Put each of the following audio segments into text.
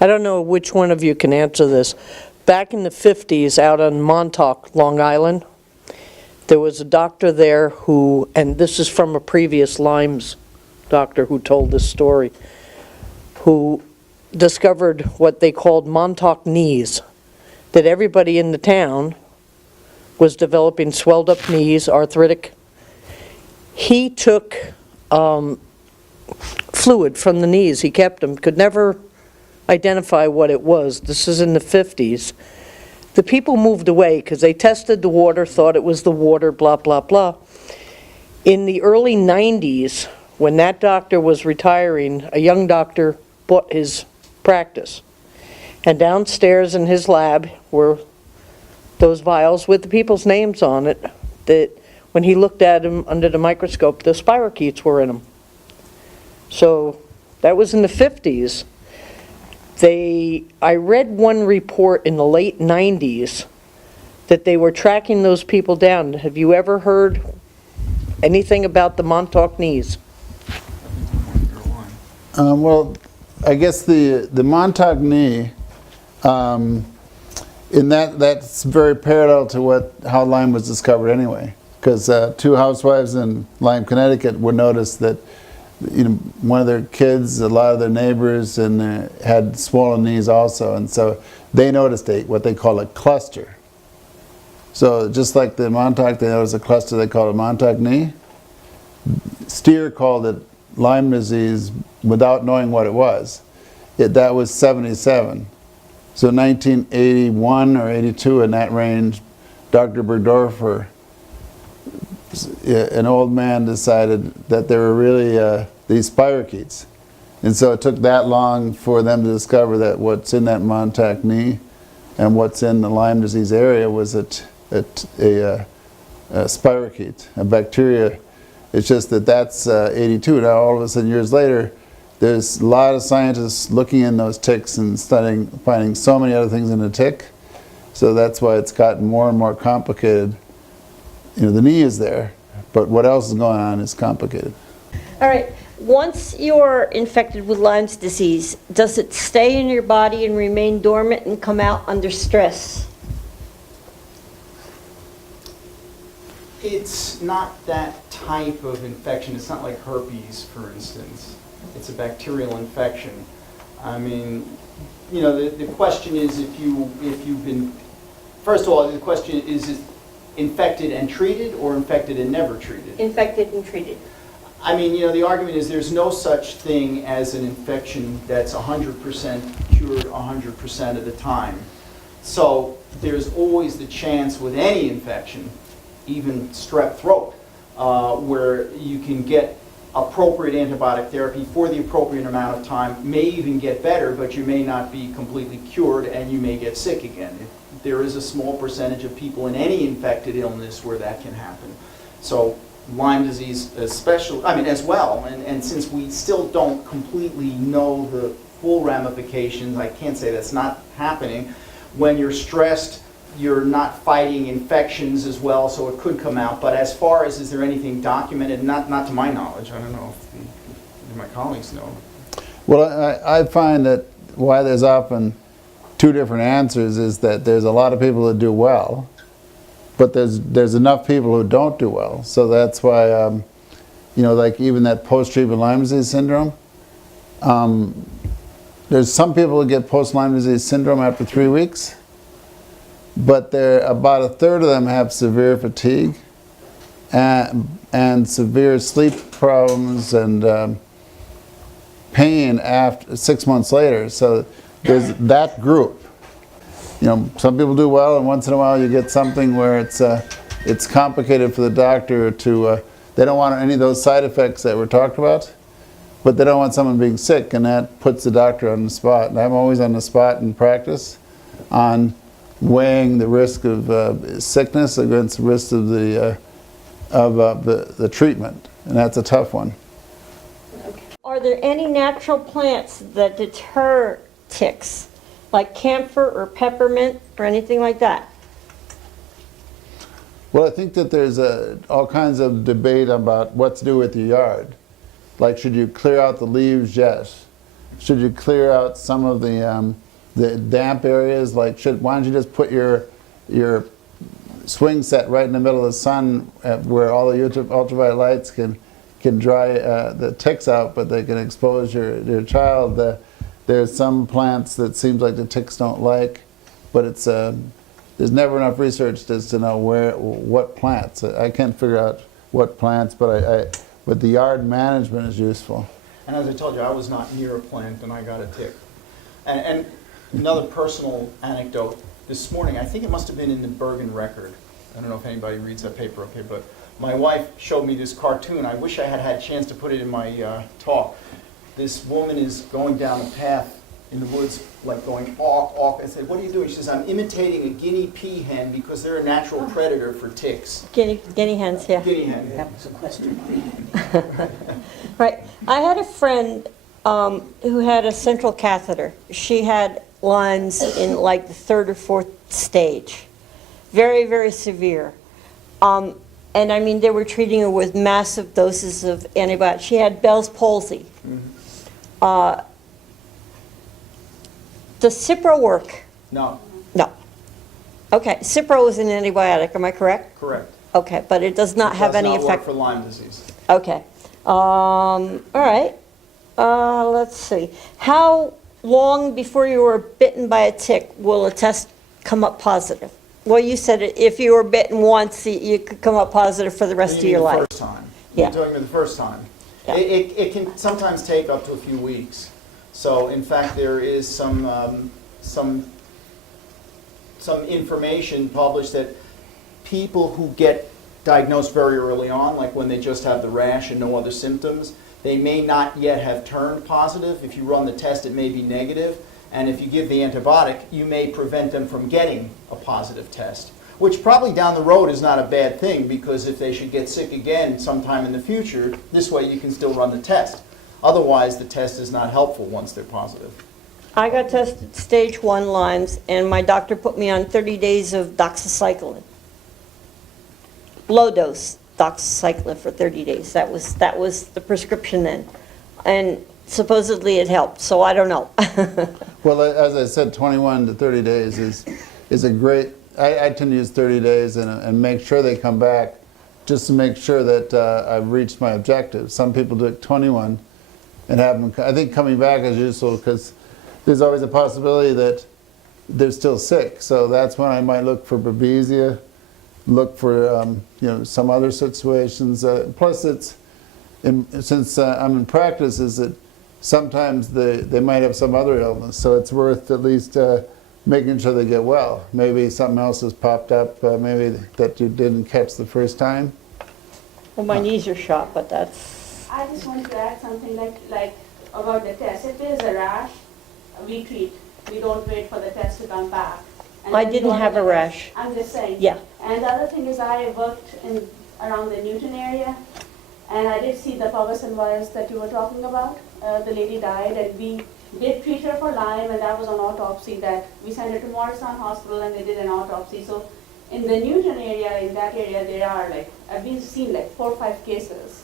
I don't know which one of you can answer this. Back in the 50s, out on Montauk, Long Island, there was a doctor there who, and this is from a previous Lyme's doctor who told this story, who discovered what they called Montauk Knees, that everybody in the town was developing swelled up knees, arthritic. He took fluid from the knees. He kept them, could never identify what it was. This is in the 50s. The people moved away because they tested the water, thought it was the water, blah, blah, blah. In the early 90s, when that doctor was retiring, a young doctor bought his practice. And downstairs in his lab were those vials with the people's names on it, that when he looked at them under the microscope, the spirochetes were in them. So that was in the 50s. I read one report in the late 90s that they were tracking those people down. Have you ever heard anything about the Montauk Knees? Well, I guess the Montauk Knee, in that's very parallel to how Lyme was discovered anyway. Because two housewives in Lyme, Connecticut would notice that one of their kids, a lot of their neighbors, and had swollen knees also, and so they noticed what they call a cluster. So just like the Montauk, they noticed a cluster, they called it Montauk knee. Steer called it Lyme disease without knowing what it was. That was 77. So 1981 or 82, in that range, Dr. Bergdorfer, an old man, decided that there were really these spirochetes. And so it took that long for them to discover that what's in that Montauk knee and what's in the Lyme disease area was a spirochete, a bacteria. It's just that's 82. Now all of a sudden, years later, there's a lot of scientists looking in those ticks and studying, finding so many other things in a tick. So that's why it's gotten more and more complicated. The knee is there, but what else is going on is complicated. All right. Once you're infected with Lyme disease, does it stay in your body and remain dormant and come out under stress? It's not that type of infection. It's not like herpes, for instance. It's a bacterial infection. I mean, the question is if you've been, first of all, the question is infected and treated or infected and never treated? Infected and treated. I mean, the argument is there's no such thing as an infection that's 100% cured 100% of the time. So there's always the chance with any infection, even strep throat, where you can get appropriate antibiotic therapy for the appropriate amount of time, may even get better, but you may not be completely cured and you may get sick again. There is a small percentage of people in any infected illness where that can happen. So Lyme disease as well, and since we still don't completely know the full ramifications, I can't say that's not happening. When you're stressed, you're not fighting infections as well, so it could come out. But as far as is there anything documented, not to my knowledge, I don't know if my colleagues know. Well, I find that why there's often two different answers is that there's a lot of people that do well, but there's enough people who don't do well. So that's why, like even that post-treatment Lyme disease syndrome, there's some people who get post-Lyme disease syndrome after 3 weeks, but about a third of them have severe fatigue and severe sleep problems and pain after 6 months later. So there's that group. Some people do well, and once in a while you get something where it's complicated for the doctor to, they don't want any of those side effects that were talked about, but they don't want someone being sick, and that puts the doctor on the spot. And I'm always on the spot in practice on weighing the risk of sickness against the risk of the treatment, and that's a tough one. Are there any natural plants that deter ticks, like camphor or peppermint or anything like that? Well, I think that there's all kinds of debate about what to do with your yard. Like, should you clear out the leaves? Yes. should you clear out some of the damp areas? Like, why don't you just put your swing set right in the middle of the sun where all the ultraviolet lights can dry the ticks out, but they can expose your child. There's some plants that seems like the ticks don't like, but there's never enough research just to know what plants. I can't figure out what plants, but the yard management is useful. And as I told you, I was not near a plant and I got a tick. And another personal anecdote, this morning, I think it must have been in the Bergen Record. I don't know if anybody reads that paper up here, but my wife showed me this cartoon. I wish I had a chance to put it in my talk. This woman is going down a path in the woods, like going off. I said, what are you doing? She says, I'm imitating a guinea pea hen because they're a natural predator for ticks. Guinea hens, yeah. Guinea hen. That was a question. Right. I had a friend who had a central catheter. She had Lyme's in like the 3rd or 4th stage. Very, very severe. And I mean, they were treating her with massive doses of antibiotics. She had Bell's palsy. Does Cipro work? No, No. Okay, Cipro is an antibiotic, am I correct? correct. Okay, but it does not have any Does not work effect. for Lyme disease. Okay. All right. Let's see. How long before you were bitten by a tick will a test come up positive? Well, you said if you were bitten once, you could come up positive for the rest of your life. The first time. Yeah. You're talking about the first time. Yeah. It can sometimes take up to a few weeks. So in fact, there is some information published that people who get diagnosed very early on, like when they just have the rash and no other symptoms, they may not yet have turned positive. If you run the test, it may be negative. And if you give the antibiotic, you may prevent them from getting a positive test, which probably down the road is not a bad thing, because if they should get sick again sometime in the future, this way you can still run the test. Otherwise, the test is not helpful once they're positive. I got tested stage 1 Lyme's, and my doctor put me on 30 days of doxycycline. Low dose doxycycline for 30 days. That was the prescription then. And supposedly it helped, so I don't know. Well, as I said, 21 to 30 days is a great. I tend to use 30 days and make sure they come back, just to make sure that I've reached my objective. Some people do it 21 and have them. I think coming back is useful because there's always a possibility that they're still sick. So that's when I might look for babesia, look for some other situations. Plus, since I'm in practice, is that sometimes they might have some other illness, so it's worth at least making sure they get well. Maybe something else has popped up, maybe that you didn't catch the first time. Well, my knees are shot, but that's... I just wanted to add something like about the test. If there's a rash, we treat. We don't wait for the test to come back. And I we didn't go to have the a test. rash. I'm just saying. Yeah. And the other thing is I worked around the Newton area, and I did see the Powassan virus that you were talking about. The lady died, and we did treat her for Lyme, and that was an autopsy that we sent her to Morrison Hospital, and they did an autopsy. So in the Newton area, in that area, there are I've been seen 4 or 5 cases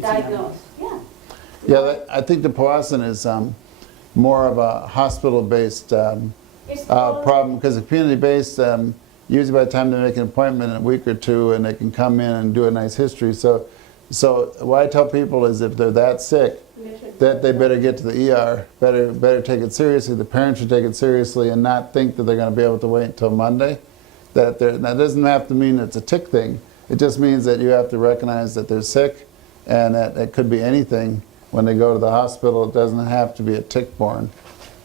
diagnosed. Yeah. Yeah, I think the Powassan is more of a hospital-based It's all- problem, because the community-based, usually by the time they make an appointment in a week or two, and they can come in and do a nice history. So what I tell people is if they're that sick, that they better get to the ER, better take it seriously. The parents should take it seriously and not think that they're going to be able to wait until Monday. That doesn't have to mean it's a tick thing. It just means that you have to recognize that they're sick, and that it could be anything when they go to the hospital. It doesn't have to be a tick-borne.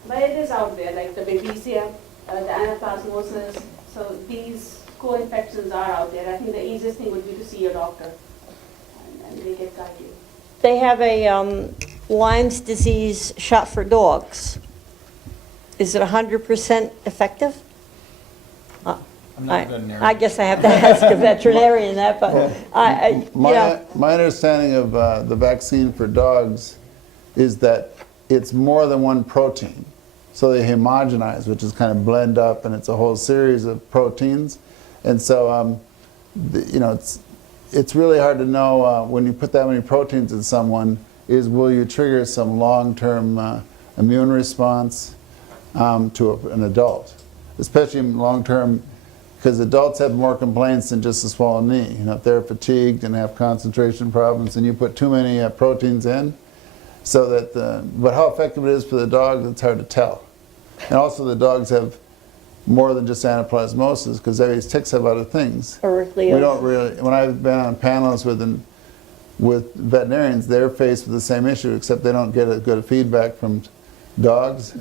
But it is out there, like the babesia, the anaplasmosis. So these co-infections are out there. I think the easiest thing would be to see your doctor, and they get guided. They have a Lyme's disease shot for dogs. Is it 100% effective? I'm not a veterinarian. I guess I have to ask a veterinarian that, but My understanding of the vaccine for dogs is that it's more than one protein. So they homogenize, which is kind of blend up, and it's a whole series of proteins. And so, it's really hard to know when you put that many proteins in someone, will you trigger some long-term immune response to an adult, especially in long-term, because adults have more complaints than just a swollen knee. You know, if they're fatigued and have concentration problems and you put too many proteins in, so that but how effective it is for the dog, it's hard to tell. And also the dogs have more than just anaplasmosis, because these ticks have other things. Ehrlichiosis. We don't really, when I've been on panels with veterinarians, they're faced with the same issue, except they don't get a good feedback from dogs.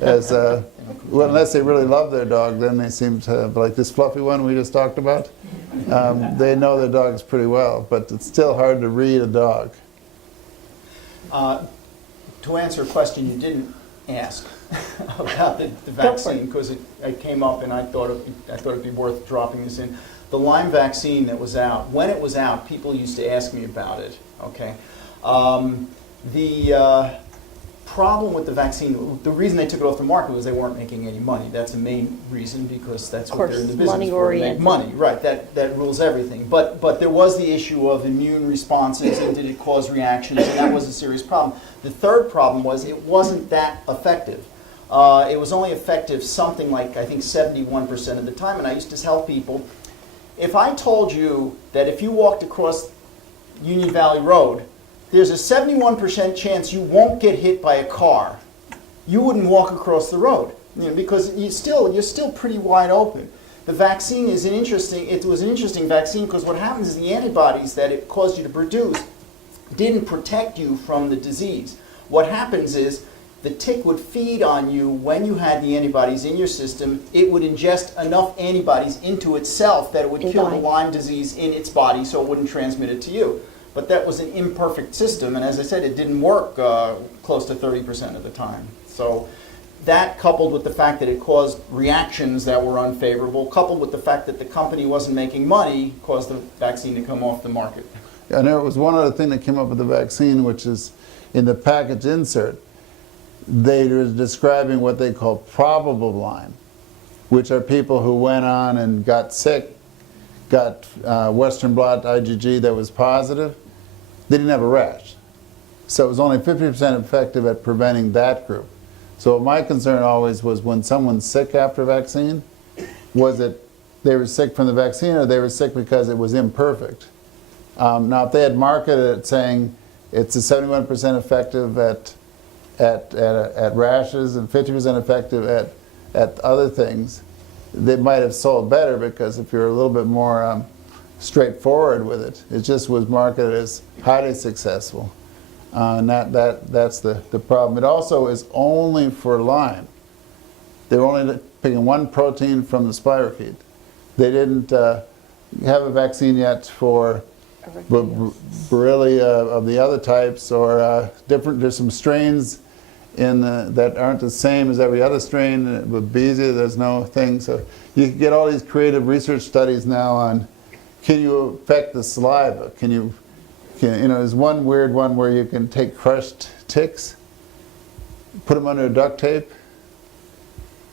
As well, unless they really love their dog, then they seem to have, like this fluffy one we just talked about. They know their dogs pretty well, but it's still hard to read a dog. To answer a question you didn't ask about the vaccine, because it came up and I thought it'd be worth dropping this in. The Lyme vaccine that was out, when it was out, people used to ask me about it, okay? The problem with the vaccine, the reason they took it off the market was they weren't making any money. That's the main reason, because that's what they're in the business for, to make money-oriented. money. Right, that rules everything. But there was the issue of immune responses and did it cause reactions, and that was a serious problem. The third problem was it wasn't that effective. It was only effective something like, I think, 71% of the time, and I used to tell people, if I told you that if you walked across Union Valley Road, there's a 71% chance you won't get hit by a car, you wouldn't walk across the road, because you're still pretty wide open. The vaccine is it was an interesting vaccine, because what happens is the antibodies that it caused you to produce didn't protect you from the disease. What happens is the tick would feed on you when you had the antibodies in your system. It would ingest enough antibodies into itself that it would kill the Lyme disease in its body, so it wouldn't transmit it to you. But that was an imperfect system, and as I said, it didn't work close to 30% of the time. So that, coupled with the fact that it caused reactions that were unfavorable, coupled with the fact that the company wasn't making money, caused the vaccine to come off the market. Yeah, and there was one other thing that came up with the vaccine, which is in the package insert, they were describing what they call probable Lyme, which are people who went on and got sick, got Western blot IgG that was positive. They didn't have a rash. So it was only 50% effective at preventing that group. So my concern always was, when someone's sick after vaccine, was it they were sick from the vaccine or they were sick because it was imperfect? Now, if they had marketed it saying it's a 71% effective at rashes and 50% effective at other things, they might have sold better, because if you're a little bit more straightforward with it, it just was marketed as highly successful. And that's the problem. It also is only for Lyme. They were only picking one protein from the spirochete. They didn't have a vaccine yet for Borrelia of the other types, or there's some strains that aren't the same as every other strain. With Babesia, there's no thing. So you can get all these creative research studies now on, can you affect the saliva? There's one weird one where you can take crushed ticks, put them under duct tape,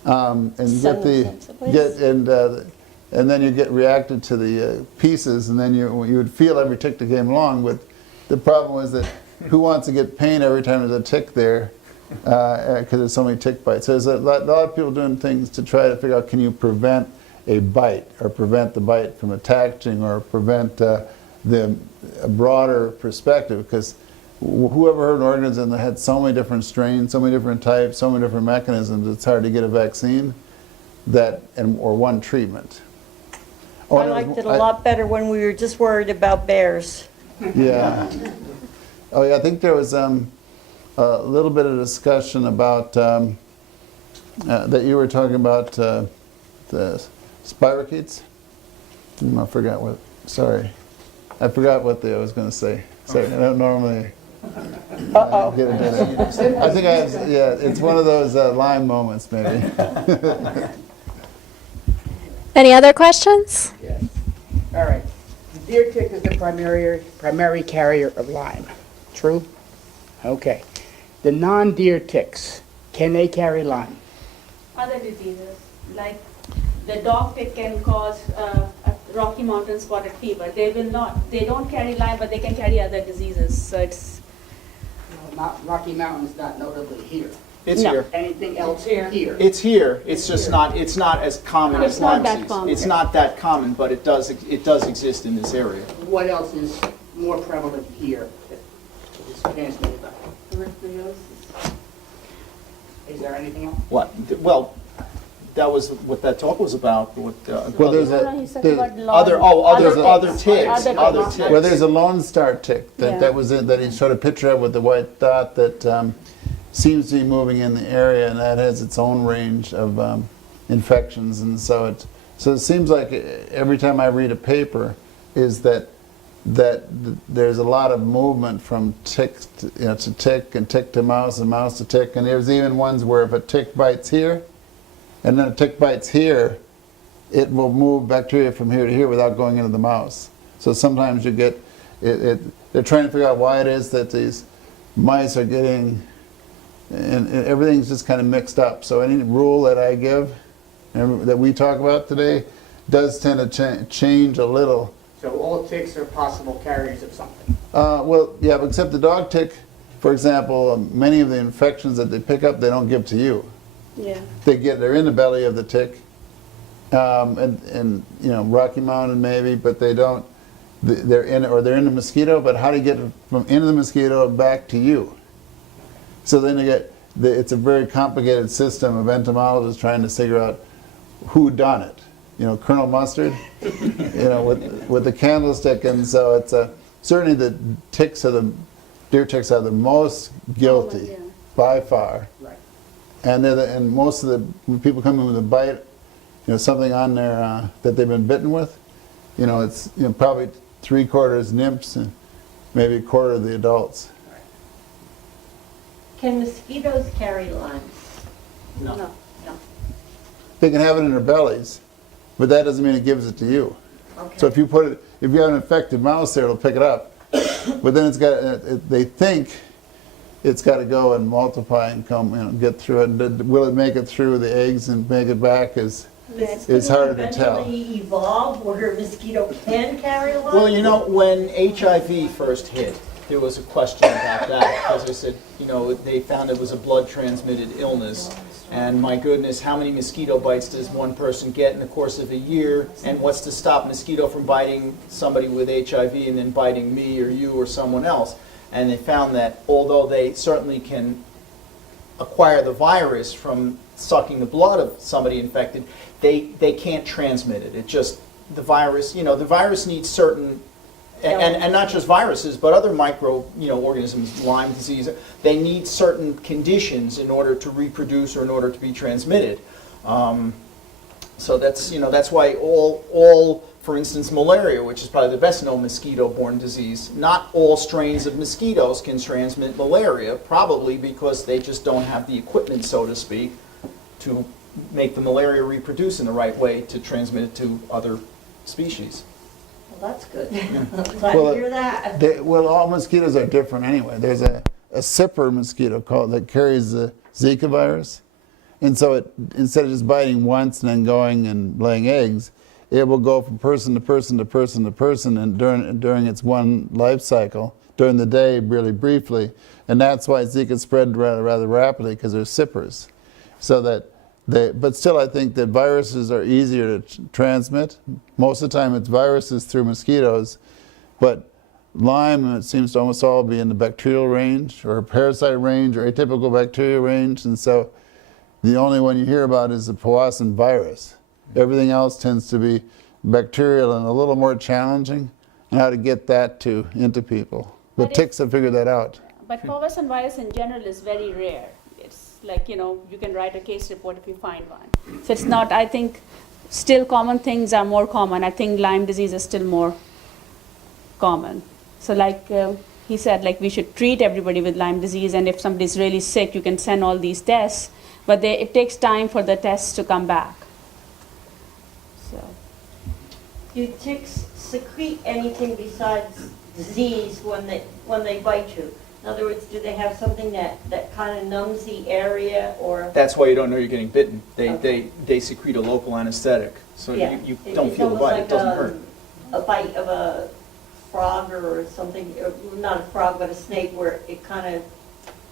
and then you get reacted to the pieces, and then you would feel every tick that came along. But the problem was that who wants to get pain every time there's a tick there, because there's so many tick bites. So there's a lot of people doing things to try to figure out, can you prevent a bite, or prevent the bite from attaching, or prevent a broader perspective, because whoever heard an organism that had so many different strains, so many different types, so many different mechanisms, it's hard to get a vaccine or one treatment. I liked it a lot better when we were just worried about bears. Yeah. Oh yeah, I think there was a little bit of discussion about that you were talking about the spirochetes. I forgot what. Sorry, I forgot what I was going to say. Sorry, I don't normally get into that. I think it's one of those Lyme moments, maybe. Any other questions? Yes. All right. The deer tick is the primary carrier of Lyme. True? Okay. The non-deer ticks, can they carry Lyme? Other diseases, like the dog tick can cause a Rocky Mountain spotted fever. They don't carry Lyme, but they can carry other diseases. So it's Rocky Mountain is not notably here. It's No. here. Anything else here? It's here. It's just not, it's not as common It's as not Lyme that disease. common. It's not that common, but it does exist in this area. What else is more prevalent here that is transmitted by? Is there anything else? What? Well, that was what that talk was about. What, Well, there's No, he's talking about other ticks. Other Other ticks. ticks. Well, there's a Lone Star tick Yeah. that was in, that he showed a picture of with the white dot that seems to be moving in the area, and that has its own range of infections, and so it seems like every time I read a paper is that there's a lot of movement from tick to tick and tick to mouse and mouse to tick, and there's even ones where if a tick bites here and then a tick bites here, it will move bacteria from here to here without going into the mouse. So sometimes you get they're trying to figure out why it is that these mice are getting, and everything's just kind of mixed up. So any rule that I give and that we talk about today does tend to change a little. So all ticks are possible carriers of something. Well, yeah, but except the dog tick, for example, many of the infections that they pick up, they don't give to you. Yeah. They're in the belly of the tick, and Rocky Mountain maybe, but they don't. They're in the mosquito. But how do you get it from into the mosquito back to you? So then you get it's a very complicated system of entomologists trying to figure out who done it. Colonel Mustard, with the candlestick, and so it's certainly the deer ticks are the most guilty Yeah. by far. Right. And and most of when people come in with a bite, something on there that they've been bitten with, it's probably 3/4 nymphs and maybe a quarter of the adults. Can mosquitoes carry Lyme? No. They can have it in their bellies, but that doesn't mean it gives it to you. Okay. So if you have an infected mouse there, it'll pick it up. But then they think it's got to go and multiply and come, get through it. Will it make it through the eggs and make it back? It's harder to tell. Eventually evolve where a mosquito can carry Lyme? Well, when HIV first hit, there was a question about that, because they said, they found it was a blood-transmitted illness. And my goodness, how many mosquito bites does one person get in the course of a year? And what's to stop mosquito from biting somebody with HIV and then biting me or you or someone else? And they found that although they certainly can acquire the virus from sucking the blood of somebody infected, they can't transmit it. It just, the virus needs certain, and not just viruses, but other microorganisms, Lyme disease, they need certain conditions in order to reproduce or in order to be transmitted. So that's why all, for instance, malaria, which is probably the best known mosquito-borne disease, not all strains of mosquitoes can transmit malaria, probably because they just don't have the equipment, so to speak, to make the malaria reproduce in the right way to transmit it to other species. Well, that's good. I'm glad to hear that. All mosquitoes are different anyway. There's a sipper mosquito that carries the Zika virus. And so instead of just biting once and then going and laying eggs, it will go from person to person to person to person, and during its one life cycle, during the day really briefly. And that's why Zika spread rather rapidly, because they're sippers. But still I think that viruses are easier to transmit. Most of the time it's viruses through mosquitoes, but Lyme, it seems to almost all be in the bacterial range or parasite range or atypical bacteria range, and so the only one you hear about is the Powassan virus. Everything else tends to be bacterial and a little more challenging on how to get that into people. But ticks have figured that out. But Powassan virus in general is very rare. It's like, you can write a case report if you find one. So it's not, I think, still common things are more common. I think Lyme disease is still more common. So like he said, like we should treat everybody with Lyme disease, and if somebody's really sick, you can send all these tests, but it takes time for the tests to come back. So. Do ticks secrete anything besides disease when they bite you? In other words, do they have something that kind of numbs the area, or? That's why you don't know you're getting bitten. They secrete a local anesthetic, so Yeah. you don't feel the bite. It doesn't hurt. A bite of a frog or something, or not a frog, but a snake, where it kind of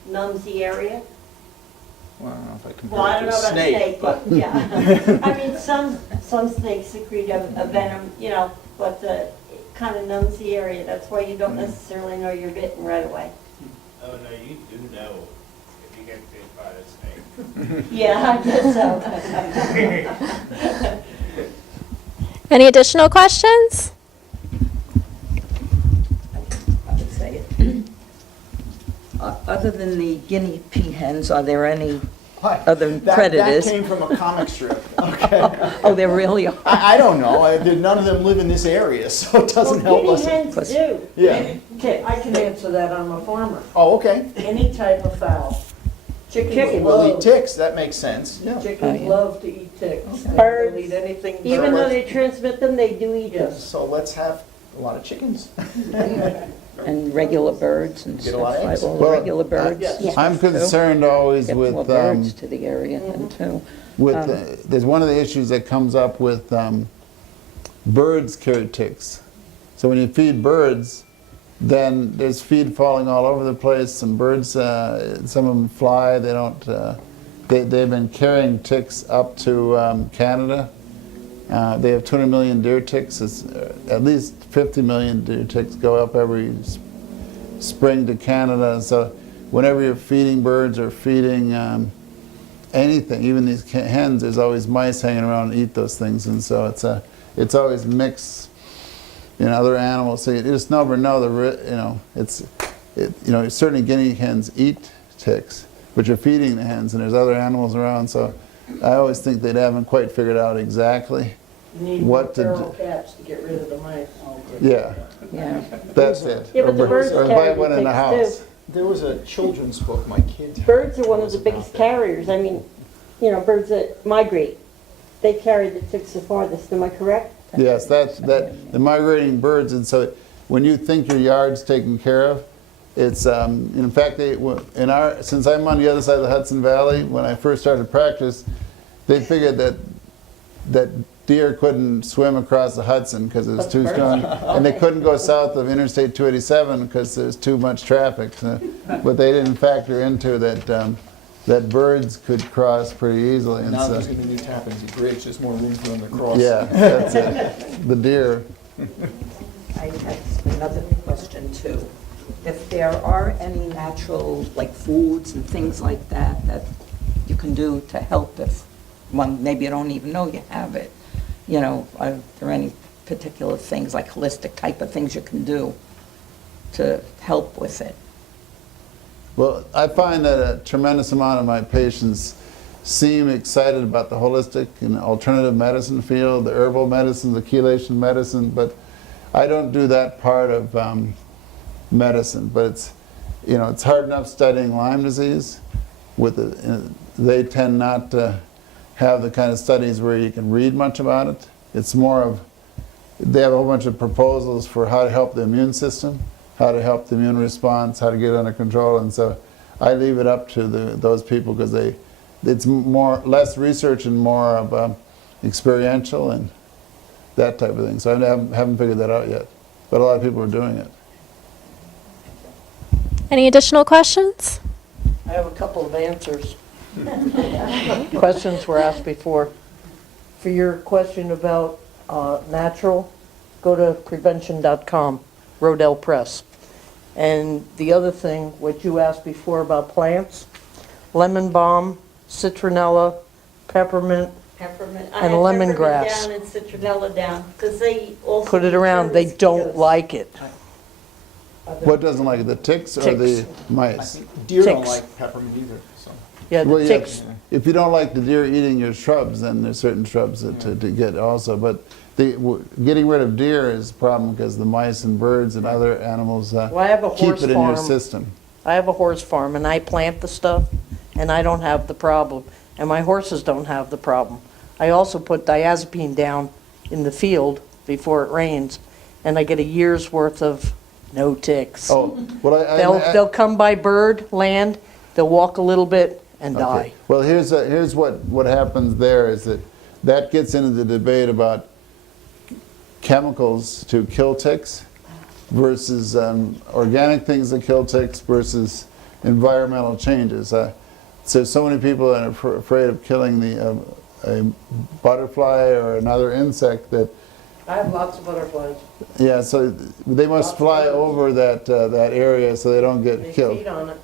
numbs the area. Well, I don't know if I compare Well, I it don't to know a about snake, snake, but but, yeah. I mean, some snakes secrete a venom, you know, but it kind of numbs the area. That's why you don't necessarily know you're bitten right away. Oh, no, you do know if you get bit by a snake. Yeah, I guess so. Any additional questions? I would say it. Other than the guinea pea hens, are there any other predators? That came from a comic strip, okay? Oh, there really are? I don't know, none of them live in this area, so it doesn't help Well, us. guinea hens do. Yeah, Okay, I can answer that, I'm a farmer. oh, okay. Any type of fowl. Chickens We'll eat love, ticks, that makes sense, yeah. chickens Oh, yeah. love to eat ticks. Birds. They'll eat anything. Even So though let's- they transmit them, they do eat them. Yes. So let's have a lot of chickens. And regular birds and Get a stuff lot of like eggs. all the Well, regular birds? yes. I'm concerned always Get more with, birds to the area then too. there's one of the issues that comes up with birds carry ticks. So when you feed birds, then there's feed falling all over the place. Some birds, some of them fly. They don't. They've been carrying ticks up to Canada. They have 200 million deer ticks. It's, at least 50 million deer ticks go up every spring to Canada. And so whenever you're feeding birds or feeding anything, even these hens, there's always mice hanging around and eat those things. And so it's always mixed in other animals. So you just never know certainly guinea hens eat ticks, but you're feeding the hens and there's other animals around. So I always think they haven't quite figured out exactly You need what to feral do. cats to get rid of the mice. Yeah, Yeah. that's it. Yeah, but the birds Or carry invite one in the ticks, house. too. There was a children's book my kids. Birds are one of the biggest carriers. I mean, you know, birds that migrate, they carry the ticks the farthest. Am I correct? Yes, the migrating birds, and so when you think your yard's taken care of, it's in fact since I'm on the other side of the Hudson Valley, when I first started practice, they figured that deer couldn't swim across the Hudson because it was too strong, and they couldn't go south of Interstate 287 because there's too much traffic. So, but they didn't factor into that birds could cross pretty easily. And Now so, there's gonna be new tappands and bridge, there's more room for them to cross. yeah, that's it. The deer. I have another question too. If there are any natural, like foods and things like that, that you can do to help if one, maybe you don't even know you have it, you know, are there any particular things, like holistic type of things you can do to help with it? Well, I find that a tremendous amount of my patients seem excited about the holistic and alternative medicine field, the herbal medicine, the chelation medicine, but I don't do that part of medicine. But it's hard enough studying Lyme disease. They tend not to have the kind of studies where you can read much about it. It's more of, they have a whole bunch of proposals for how to help the immune system, how to help the immune response, how to get it under control, and so I leave it up to those people because it's less research and more of experiential and that type of thing. So I haven't figured that out yet, but a lot of people are doing it. Any additional questions? I have a couple of answers. Questions were asked before. For your question about natural, go to prevention.com, Rodell Press. And the other thing, what you asked before about plants, lemon balm, citronella, peppermint, Peppermint. And lemongrass. I had peppermint down and citronella down, because they also. put it around. They don't mosquitoes. like it. What doesn't like it, the ticks or the Ticks. I mice? think deer don't Ticks. like peppermint either, so. Yeah, Well, the yeah, ticks. if you don't like the deer eating your shrubs, then there's certain shrubs to get also. But getting rid of deer is a problem because the mice and birds and other animals Well, I have a keep horse it in your farm. system. I have a horse farm, and I plant the stuff, and I don't have the problem. And my horses don't have the problem. I also put diazepine down in the field before it rains, and I get a year's worth of no ticks. Oh, well, They'll come by bird, land, they'll walk a little bit and die. okay. Well, here's what happens there is that gets into the debate about chemicals to kill ticks versus organic things that kill ticks versus environmental changes. So many people are afraid of killing a butterfly or another insect that, I have lots of butterflies. yeah, so they must fly over that area so they don't get killed. on it.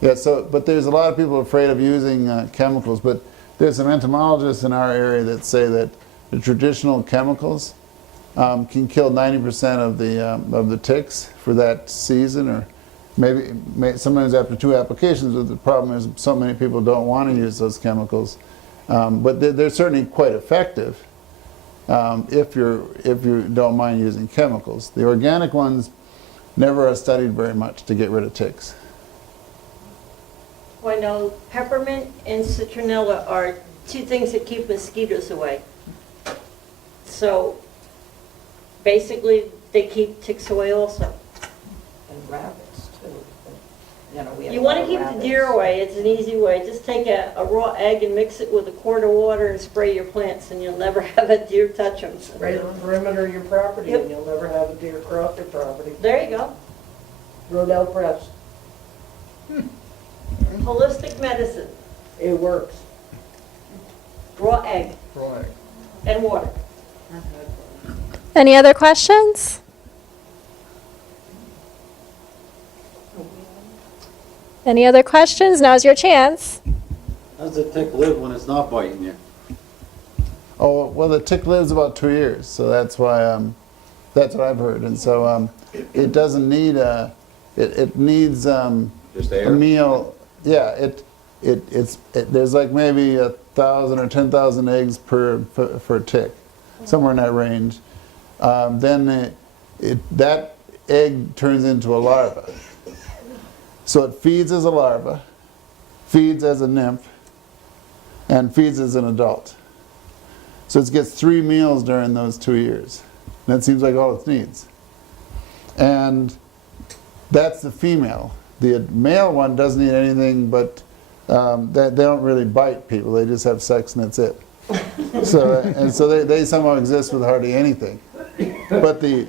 Yeah, but there's a lot of people afraid of using chemicals, but there's some entomologists in our area that say that the traditional chemicals can kill 90% of the ticks for that season, or maybe sometimes after 2 applications. But the problem is so many people don't want to use those chemicals, but they're certainly quite effective if you don't mind using chemicals. The organic ones never are studied very much to get rid of ticks. Well, I know peppermint and citronella are 2 things that keep mosquitoes away. So basically, they keep ticks away also. And rabbits too. You know, we have You a want lot to of keep the rabbits. deer away, it's an easy way. Just take a raw egg and mix it with a quart of water and spray your plants, and you'll never have a deer touch them. Right on the perimeter of your property, Yep. and you'll never have a deer cross your property. There you go. Rodell Press. Holistic medicine, It works. raw egg and water. Any other questions? Any other questions? Now's your chance. How does the tick live when it's not biting you? Oh, well, the tick lives about 2 years, so that's why, that's what I've heard. And so it doesn't need it needs Just a air? meal. Yeah, there's like maybe 1,000 or 10,000 eggs per tick, somewhere in that range. Then that egg turns into a larva. So it feeds as a larva, feeds as a nymph, and feeds as an adult. So it gets 3 meals during those 2 years. That seems like all it needs. And that's the female. The male one doesn't eat anything, but they don't really bite people. They just have sex and that's it. So they somehow exist with hardly anything. But the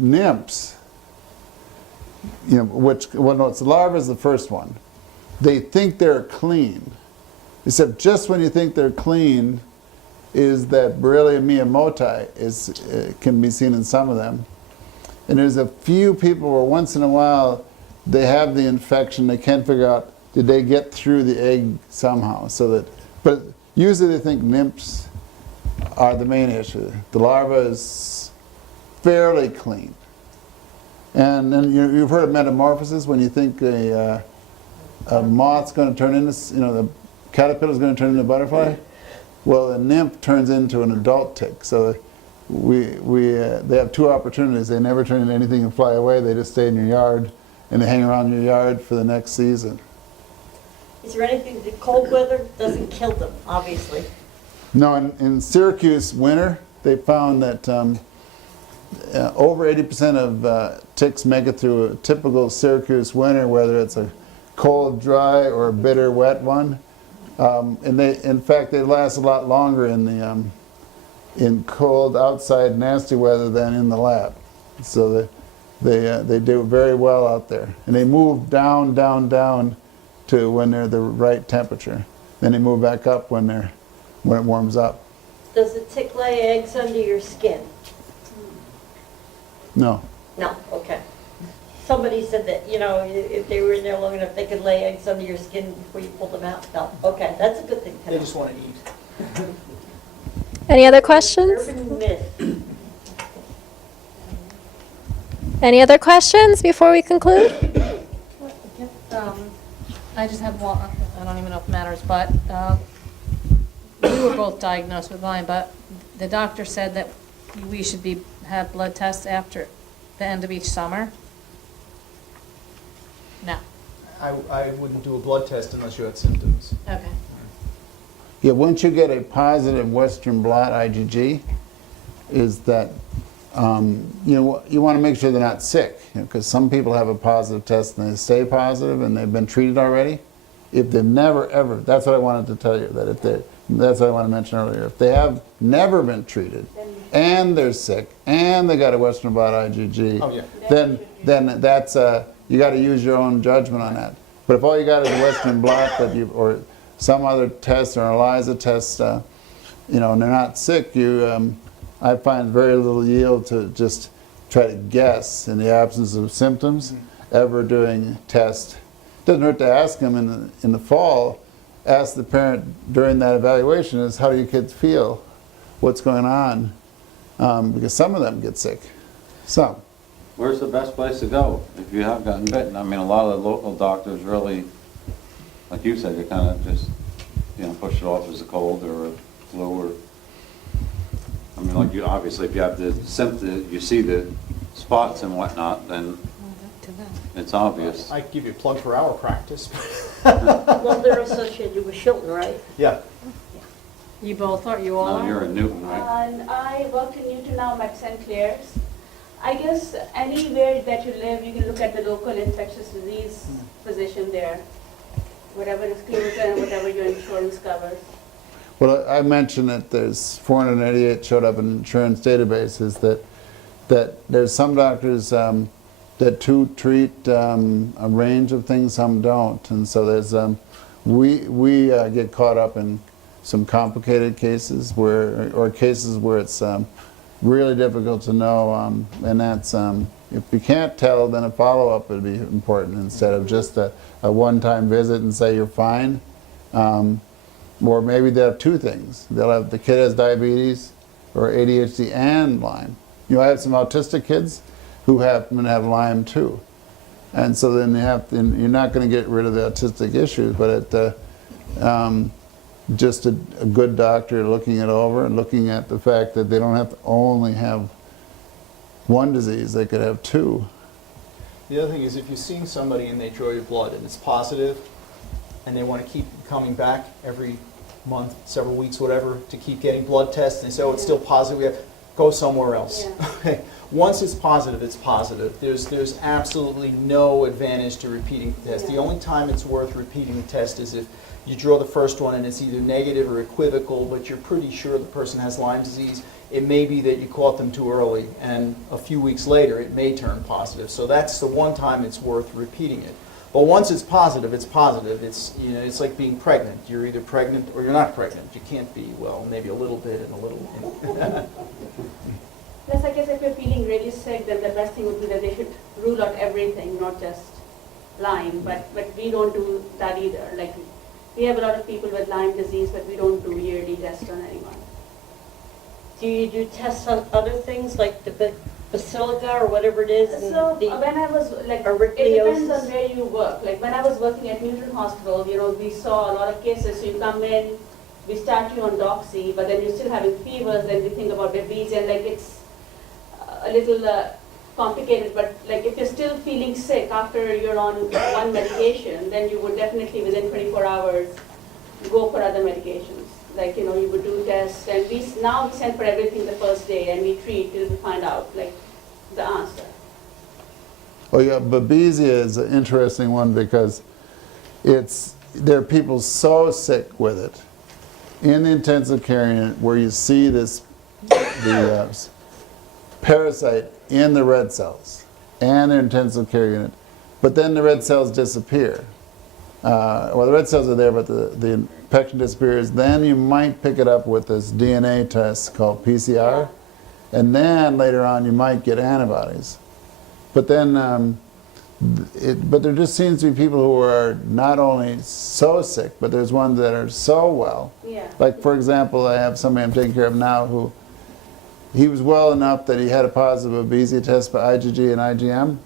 nymphs, you know, it's the larva is the first one. They think they're clean, except just when you think they're clean, is that Borrelia miyamotoi can be seen in some of them. And there's a few people where once in a while they have the infection. They can't figure out, did they get through the egg somehow? But usually they think nymphs are the main issue. The larva is fairly clean. And then you've heard of metamorphosis, when you think a moth's going to turn into, the caterpillar's going to turn into a butterfly. Well, a nymph turns into an adult tick. So they have 2 opportunities. They never turn into anything and fly away. They just stay in your yard, and they hang around your yard for the next season. Is there anything, the cold weather doesn't kill them, obviously? No, in Syracuse winter, they found that over 80% of ticks make it through a typical Syracuse winter, whether it's a cold, dry, or a bitter, wet one. And in fact, they last a lot longer in cold, outside, nasty weather than in the lab. So they do very well out there. And they move down, down, down to when they're the right temperature. Then they move back up when it warms up. Does the tick lay eggs under your skin? No. No, okay. Somebody said that, if they were in there long enough, they could lay eggs under your skin before you pull them out. No, okay, that's a good thing to know. They just want to eat. Any other questions? Urban myth. Any other questions before we conclude? I just have one, I don't even know if it matters, but we were both diagnosed with Lyme, but the doctor said that we should have blood tests after the end of each summer. No. I wouldn't do a blood test unless you had symptoms. Okay. Yeah, once you get a positive Western blot IgG, is that you want to make sure they're not sick, because some people have a positive test and they stay positive and they've been treated already. If they've never ever, that's what I wanted to tell you, that's what I want to mention earlier. If they have never been treated and they're sick and they got a Western blot IgG, Oh, yeah. then that's you got to use your own judgment on that. But if all you got is a Western blot that you, or some other test or an ELISA test, you know, and they're not sick, I find very little yield to just try to guess in the absence of symptoms, ever doing test. Doesn't hurt to ask them in the fall, ask the parent during that evaluation is, how do your kids feel? What's going on? Because some of them get sick. Some. Where's the best place to go if you have gotten bitten? I mean, a lot of the local doctors really, like you said, they kind of just, you know, push it off as a cold or a flu or, I mean, like you, obviously, if you have the symptoms, you see the spots and whatnot, then it's obvious. I could give you a plug for our practice. Well, they're associated with Chilton, right? Yeah. You both are, you all No, are? you're in Newton, right? And I work in Newton now, I'm at St. Clair's. I guess anywhere that you live, you can look at the local infectious disease physician there, whatever is closer and whatever your insurance covers. Well, I mentioned that there's 488 showed up in insurance databases, that there's some doctors that treat a range of things, some don't. And so there's, we get caught up in some complicated cases or cases where it's really difficult to know, and that's, if you can't tell, then a follow-up would be important instead of just a one-time visit and say you're fine. Or maybe they'll have two things. They'll have, the kid has diabetes or ADHD and Lyme. You know, I have some autistic kids who happen to have Lyme too. And so then you're not going to get rid of the autistic issues, but just a good doctor looking it over and looking at the fact that they don't have to only have one disease, they could have two. The other thing is, if you're seeing somebody and they draw your blood and it's positive, and they want to keep coming back every month, several weeks, whatever, to keep getting blood tests, and they say, oh, it's still positive, we have, go somewhere else. Yeah. Once it's positive, it's positive. There's absolutely no advantage to repeating the test. The only time it's worth repeating the test is if you draw the first one and it's either negative or equivocal, but you're pretty sure the person has Lyme disease. It may be that you caught them too early, and a few weeks later it may turn positive. So that's the one time it's worth repeating it. But once it's positive, it's positive. It's, you know, it's like being pregnant. You're either pregnant or you're not pregnant. You can't be, well, maybe a little bit and a little. Plus, I guess if you're feeling really sick, then the best thing would be that they should rule out everything, not just Lyme. But we don't do that either. Like, we have a lot of people with Lyme disease, but we don't do yearly tests on anyone. Do you do tests on other things like the basilica or whatever it is? And So the when I was like, ehrlichiosis? it depends on where you work. Like when I was working at Newton Hospital, you know, we saw a lot of cases. So you come in, we start you on doxy, but then you're still having fevers. Then we think about babesia, and like it's a little complicated. But like if you're still feeling sick after you're on one medication, then you would definitely within 24 hours go for other medications. Like, you know, you would do tests, and now we send for everything the first day, and we treat till we find out, like, the answer. Oh yeah, babesia is an interesting one because there are people so sick with it in the intensive care unit where you see the parasite in the red cells and the intensive care unit, but then the red cells disappear. Well, the red cells are there, but the infection disappears. Then you might pick it up with this DNA test called PCR, and then later on you might get antibodies. But then, but there just seems to be people who are not only so sick, but there's ones that are so well. Yeah. Like, for example, I have somebody I'm taking care of now who, he was well enough that he had a positive babesia test for IgG and IgM.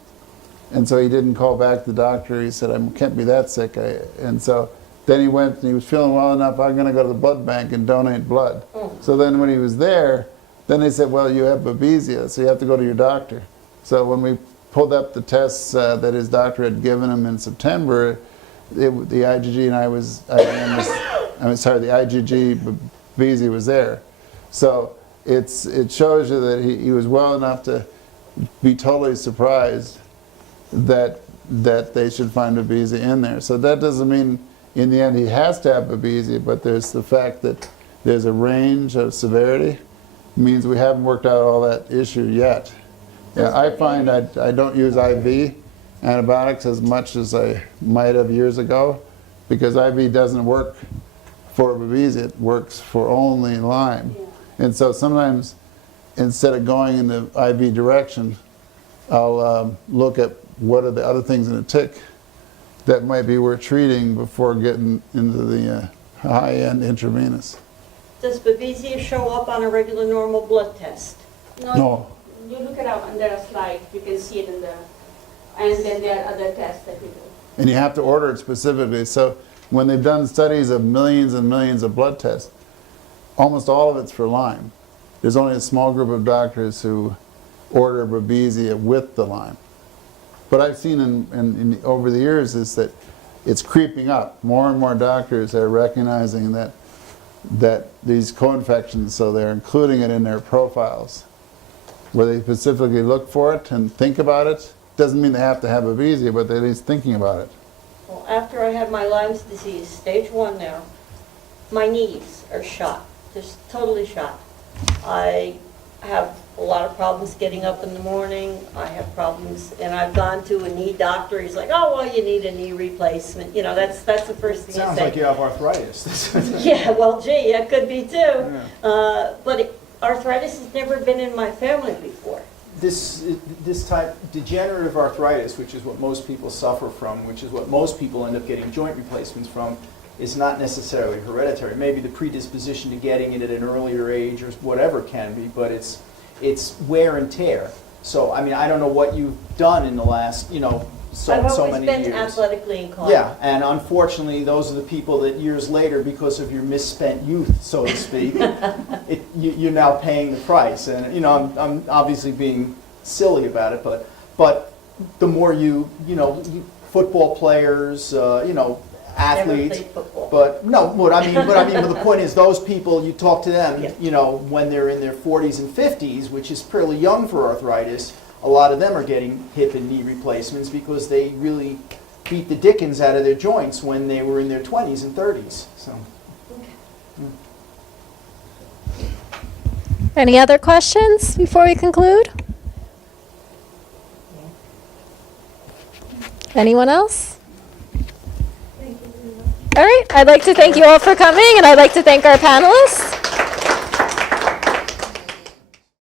And so he didn't call back the doctor. He said, I can't be that sick. And so then he went and he was feeling well enough, I'm going to go to the blood bank and donate blood. So then when he was there, then they said, well, you have babesia, so you have to go to your doctor. So when we pulled up the tests that his doctor had given him in September, the IgG and the IgG babesia was there. So it shows you that he was well enough to be totally surprised that they should find babesia in there. So that doesn't mean in the end he has to have babesia, but there's the fact that there's a range of severity. It means we haven't worked out all that issue yet. Yeah, I find I don't use IV antibiotics as much as I might have years ago, because IV doesn't work for babesia, it works for only Lyme. And so sometimes, instead of going in the IV direction, I'll look at what are the other things in a tick that might be worth treating before getting into the high-end intravenous. Does babesia show up on a regular normal blood test? No. You look it up under a slide, you can see it in the, and then there are other tests that we do. And you have to order it specifically. So when they've done studies of millions and millions of blood tests, almost all of it's for Lyme. There's only a small group of doctors who order babesia with the Lyme. What I've seen over the years is that it's creeping up. More and more doctors are recognizing that these co-infections, so they're including it in their profiles, where they specifically look for it and think about it. Doesn't mean they have to have babesia, but they're at least thinking about it. Well, after I had my Lyme disease, stage 1 now, my knees are shot, just totally shot. I have a lot of problems getting up in the morning. I have problems, and I've gone to a knee doctor. He's like, oh, well, you need a knee replacement. You know, that's the first thing you say. Sounds like you have arthritis. Yeah, well, gee, that could be too. But arthritis has never been in my family before. This type, degenerative arthritis, which is what most people suffer from, which is what most people end up getting joint replacements from, is not necessarily hereditary. Maybe the predisposition to getting it at an earlier age or whatever can be, but it's wear and tear. So, I mean, I don't know what you've done in the last, so many years. I've always been athletically inclined. Yeah, and unfortunately, those are the people that years later, because of your misspent youth, so to speak, you're now paying the price. And I'm obviously being silly about it, but the more football players, athletes. But no, but the point is, those people, you talk to them, when they're in their 40s and 50s, which is fairly young for arthritis. A lot of them are getting hip and knee replacements because they really beat the dickens out of their joints when they were in their 20s and 30s. So. Any other questions before we conclude? Anyone else? All right, I'd like to thank you all for coming, and I'd like to thank our panelists.